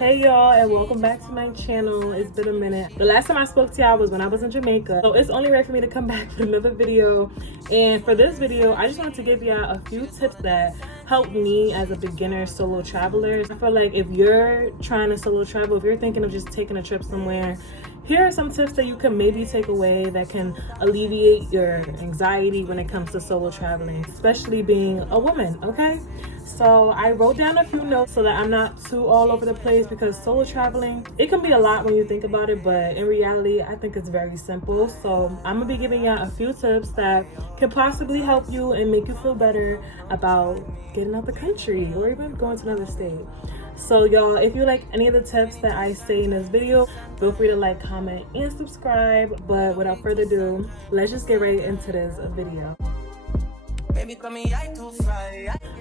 Hey y'all, and welcome back to my channel. It's been a minute. The last time I spoke to y'all was when I was in Jamaica, so it's only right for me to come back with another video. And for this video, I just wanted to give y'all a few tips that helped me as a beginner solo traveler. I feel like if you're trying to solo travel, if you're thinking of just taking a trip somewhere, here are some tips that you can maybe take away that can alleviate your anxiety when it comes to solo traveling, especially being a woman, okay? So I wrote down a few notes so that I'm not too all over the place, because solo traveling, it can be a lot when you think about it, but in reality, I think it's very simple. So I'm gonna be giving y'all a few tips that can possibly help you and make you feel better about getting out the country or even going to another state. So y'all, if you like any of the tips that I say in this video, feel free to like, comment, and subscribe. But without further ado, let's just get right into this video.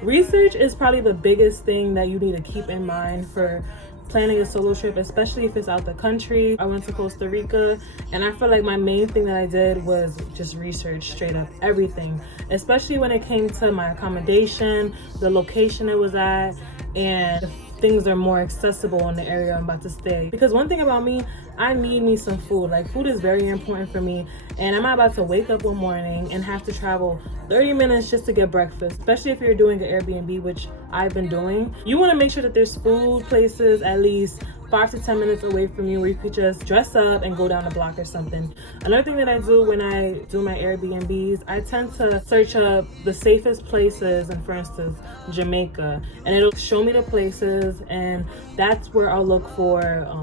Research is probably the biggest thing that you need to keep in mind for planning a solo trip, especially if it's out the country. I went to Costa Rica, and I feel like my main thing that I did was just research straight up everything, especially when it came to my accommodation, the location it was at, and things are more accessible in the area I'm about to stay. Because one thing about me, I need me some food. Like, food is very important for me, and I'm about to wake up one morning and have to travel 30 minutes just to get breakfast, especially if you're doing an Airbnb, which I've been doing. You want to make sure that there's food places at least 5 to 10 minutes away from you where you could just dress up and go down the block or something. Another thing that I do when I do my Airbnbs, I tend to search up the safest places in, for instance, Jamaica, and it'll show me the places, and that's where I'll look for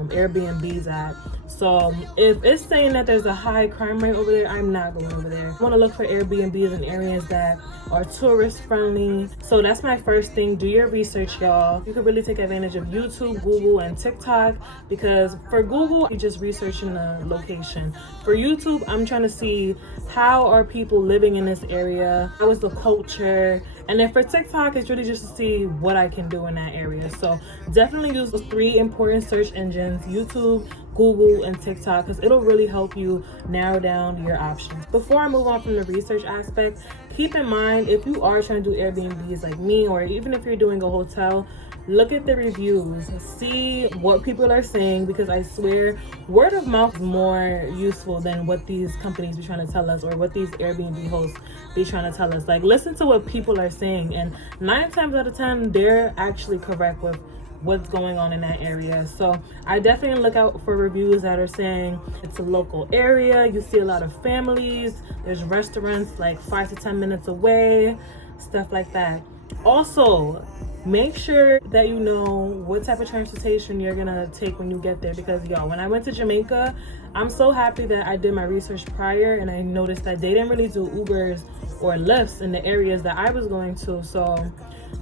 Airbnbs at. So if it's saying that there's a high crime rate over there, I'm not going over there. I want to look for Airbnbs in areas that are tourist friendly. So that's my first thing. Do your research, y'all. You can really take advantage of YouTube, Google, and TikTok, because for Google, you're just researching the location. For YouTube, I'm trying to see how are people living in this area, how is the culture, and then for TikTok, it's really just to see what I can do in that area. So definitely use those 3 important search engines: YouTube, Google, and TikTok, because it'll really help you narrow down your options. Before I move on from the research aspect, keep in mind, if you are trying to do Airbnbs like me, or even if you're doing a hotel, look at the reviews, see what people are saying, because I swear word of mouth is more useful than what these companies be trying to tell us, or what these Airbnb hosts be trying to tell us. Like, listen to what people are saying, and 9 times out of 10 they're actually correct with what's going on in that area. So I definitely look out for reviews that are saying it's a local area, you see a lot of families, there's restaurants like 5 to 10 minutes away, stuff like that. Also, make sure that you know what type of transportation you're gonna take when you get there, because y'all, when I went to Jamaica, I'm so happy that I did my research prior, and I noticed that they didn't really do Ubers or Lyfts in the areas that I was going to. So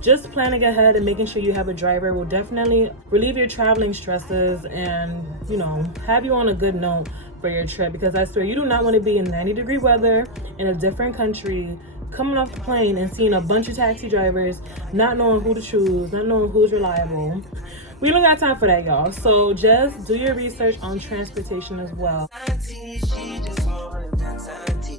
just planning ahead and making sure you have a driver will definitely relieve your traveling stresses and, you know, have you on a good note for your trip, because I swear you do not want to be in 90-degree weather in a different country, coming off the plane and seeing a bunch of taxi drivers, not knowing who to choose, not knowing who's reliable. We don't got time for that, y'all. So just do your research on transportation as well.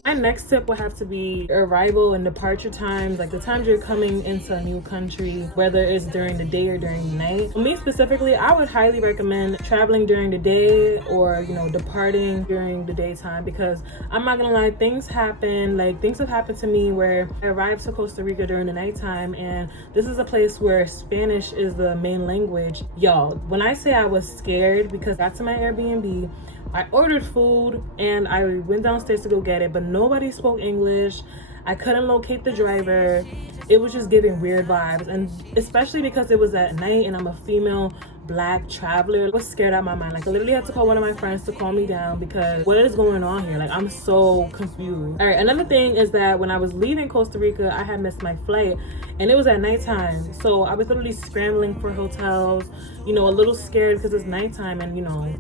My next tip would have to be arrival and departure times, like the times you're coming into a new country, whether it's during the day or during the night. For me specifically, I would highly recommend traveling during the day, or, you know, departing during the daytime, because I'm not gonna lie, things happen. Like, things have happened to me where I arrived to Costa Rica during the nighttime, and this is a place where Spanish is the main language. Y'all, when I say I was scared, because I got to my Airbnb, I ordered food and I went downstairs to go get it, but nobody spoke English. I couldn't locate the driver. It was just giving weird vibes, and especially because it was at night and I'm a female Black traveler, I was scared out of my mind. Like, I literally had to call one of my friends to calm me down, because what is going on here? Like, I'm so confused. All right, another thing is that when I was leaving Costa Rica, I had missed my flight, and it was at nighttime. So I was literally scrambling for hotels, you know, a little scared because it's nighttime, and, you know,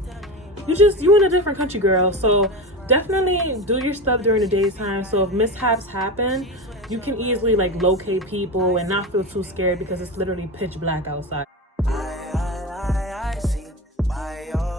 you in a different country, girl. So definitely do your stuff during the daytime, so if mishaps happen, you can easily like locate people and not feel too scared, because it's literally pitch black outside.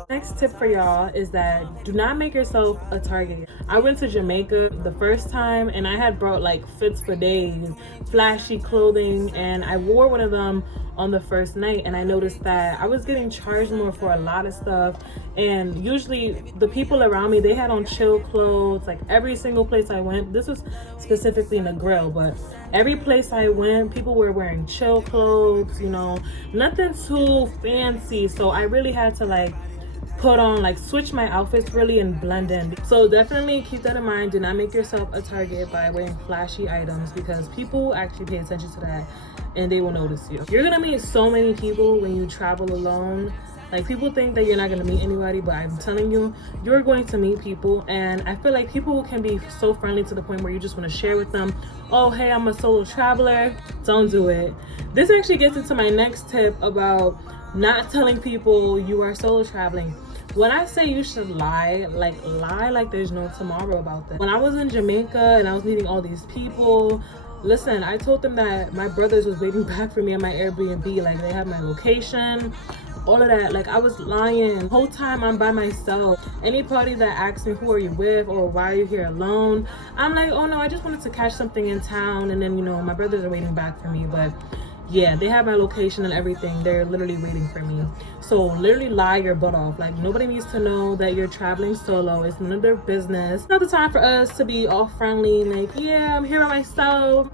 Next tip for y'all is that do not make yourself a target. I went to Jamaica the first time, and I had brought like fits for days, flashy clothing, and I wore one of them on the first night, and I noticed that I was getting charged more for a lot of stuff. And usually the people around me, they had on chill clothes. Like every single place I went, this was specifically in the grill, but every place I went, people were wearing chill clothes, you know, nothing too fancy. So I really had to like put on, like, switch my outfits really and blend in. So definitely keep that in mind. Do not make yourself a target by wearing flashy items, because people actually pay attention to that and they will notice you. You're gonna meet so many people when you travel alone. Like, people think that you're not gonna meet anybody, but I'm telling you, you're going to meet people. And I feel like people can be so friendly to the point where you just want to share with them, oh hey, I'm a solo traveler. Don't do it. This actually gets into my next tip about not telling people you are solo traveling. When I say you should lie like there's no tomorrow about that. When I was in Jamaica and I was meeting all these people, listen, I told them that my brothers was waiting back for me at my Airbnb. Like, they had my location, all of that. Like, I was lying. The whole time I'm by myself. Anybody that asks me, who are you with, or why are you here alone, I'm like, oh no, I just wanted to catch something in town, and then, you know, my brothers are waiting back for me. But yeah, they have my location and everything. They're literally waiting for me. So literally lie your butt off. Like, nobody needs to know that you're traveling solo. It's none of their business. It's not the time for us to be all friendly, like, yeah, I'm here by myself.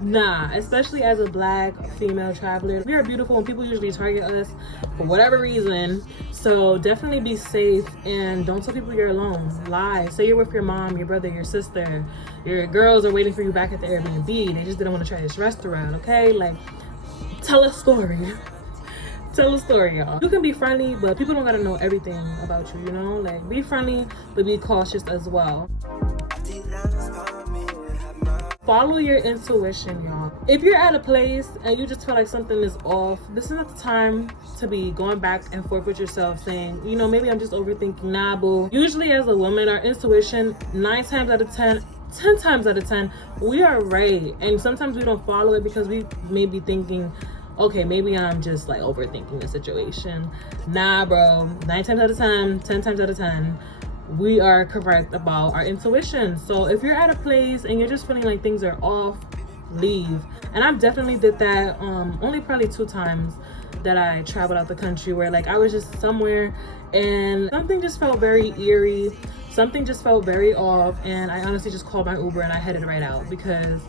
Nah, especially as a Black female traveler, we are beautiful and people usually target us for whatever reason. So definitely be safe and don't tell people you're alone. Lie. Say you're with your mom, your brother, your sister. Your girls are waiting for you back at the Airbnb. They just didn't want to try this restaurant, okay? Like, tell a story. Tell a story, y'all. You can be friendly, but people don't gotta know everything about you, you know? Like, be friendly, but be cautious as well. Follow your intuition, y'all. If you're at a place and you just feel like something is off, this is not the time to be going back and forth with yourself saying, you know, maybe I'm just overthinking. Nah, boo. Usually as a woman, our intuition, 9 times out of 10, 10 times out of 10, we are right. And sometimes we don't follow it because we may be thinking, okay, maybe I'm just like overthinking the situation. Nah, bro. 9 times out of 10, 10 times out of 10, we are correct about our intuition. So if you're at a place and you're just feeling like things are off, leave. And I definitely did that only probably 2 times that I traveled out the country, where like I was just somewhere and something just felt very eerie, something just felt very off, and I honestly just called my Uber and I headed right out because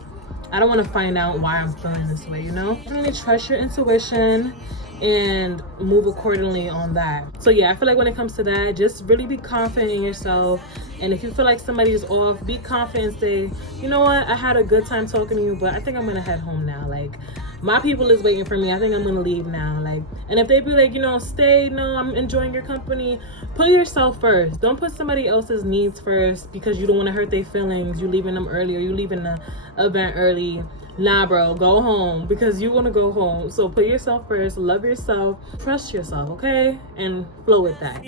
I don't want to find out why I'm feeling this way, you know? Really trust your intuition and move accordingly on that. So yeah, I feel like when it comes to that, just really be confident in yourself. And if you feel like somebody's off, be confident and say, you know what, I had a good time talking to you, but I think I'm gonna head home now. Like, my people is waiting for me. I think I'm gonna leave now. Like, and if they be like, you know, stay, no, I'm enjoying your company, put yourself first. Don't put somebody else's needs first because you don't want to hurt their feelings. You leaving them early, or you leaving the event early. Nah, bro, go home because you want to go home. So put yourself first, love yourself, trust yourself, okay? And flow with that.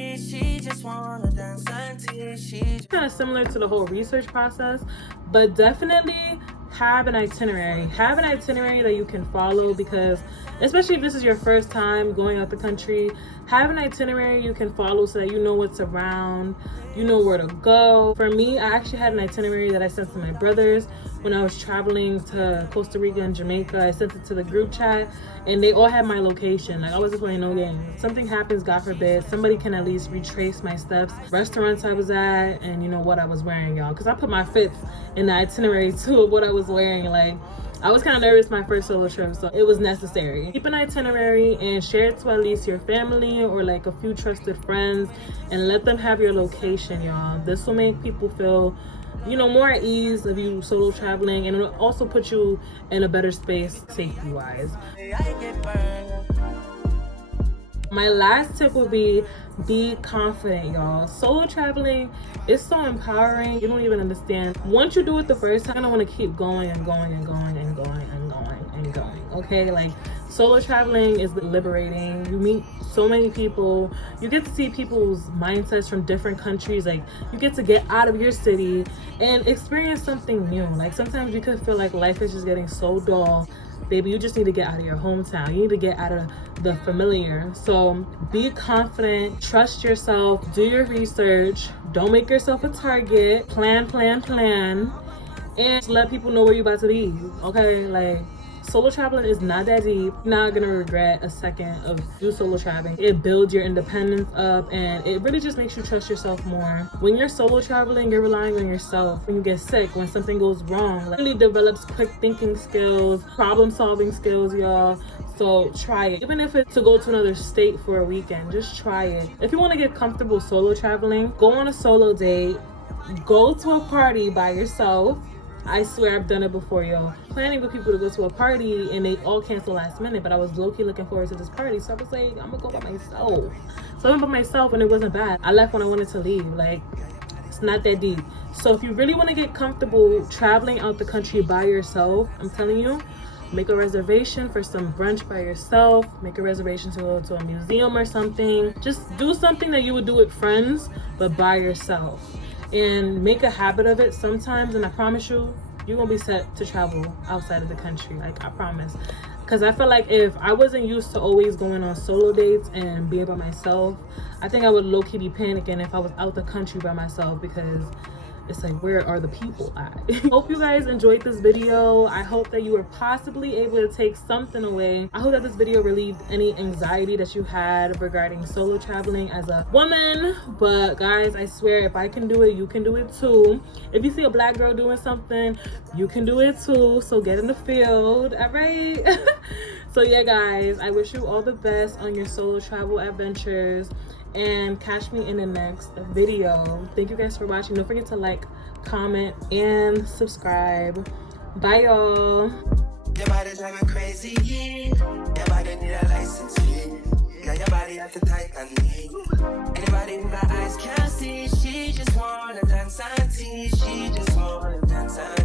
Kind of similar to the whole research process, but definitely have an itinerary. Have an itinerary that you can follow, because especially if this is your first time going out the country, have an itinerary you can follow so that you know what's around, you know where to go. For me, I actually had an itinerary that I sent to my brothers when I was traveling to Costa Rica and Jamaica. I sent it to the group chat and they all had my location. Like, I wasn't playing no games. Something happens, God forbid, somebody can at least retrace my steps, restaurants I was at, and you know what I was wearing, y'all, because I put my fits in the itinerary too of what I was wearing. Like, I was kind of nervous my first solo trip, so it was necessary. Keep an itinerary and share it to at least your family or like a few trusted friends, and let them have your location, y'all. This will make people feel, you know, more at ease of you solo traveling, and it'll also put you in a better space safety wise. My last tip would be confident, y'all. Solo traveling is so empowering. You don't even understand. Once you do it the first time, I want to keep going and going and going and going and going and going. Okay, like, solo traveling is liberating. You meet so many people. You get to see people's mindsets from different countries. Like, you get to get out of your city and experience something new. Like, sometimes you could feel like life is just getting so dull. Baby, you just need to get out of your hometown. You need to get out of the familiar. So be confident, trust yourself, do your research, don't make yourself a target, plan, and let people know where you're about to be, okay? Like, Solo traveling is not that deep. You're not gonna regret a second of you solo traveling. It builds your independence up, and it really just makes you trust yourself more. When you're solo traveling, you're relying on yourself. When you get sick, when something goes wrong, like, it really develops quick thinking skills, problem solving skills, y'all. So try it. Even if it's to go to another state for a weekend, just try it. If you want to get comfortable solo traveling, go on a solo date, go to a party by yourself. I swear I've done it before, yo. Planning with people to go to a party and they all cancel last minute, but I was low-key looking forward to this party. So I was like, I'm gonna go by myself. So I went by myself and it wasn't bad. I left when I wanted to leave. Like, it's not that deep. So if you really want to get comfortable traveling out the country by yourself, I'm telling you, make a reservation for some brunch by yourself. Make a reservation to go to a museum or something. Just do something that you would do with friends, but by yourself. And make a habit of it sometimes, and I promise you, you're gonna be set to travel outside of the country. Like, I promise. Because I feel like if I wasn't used to always going on solo dates and being by myself, I think I would low-key be panicking if I was out the country by myself, because it's like, where are the people at? Hope you guys enjoyed this video. I hope that you were possibly able to take something away. I hope that this video relieved any anxiety that you had regarding solo traveling as a woman. But guys, I swear, if I can do it, you can do it too. If you see a black girl doing something, you can do it too. So get in the field, all right? So yeah, guys, I wish you all the best on your solo travel adventures, and catch me in the next video. Thank you guys for watching. Don't forget to like, comment, and subscribe. Bye, y'all. Your body's driving crazy, yeah. Your body need a license, yeah. Now your body have to tight and neat. Anybody with my eyes can't see, she just wanna dance and see. She just wanna dance and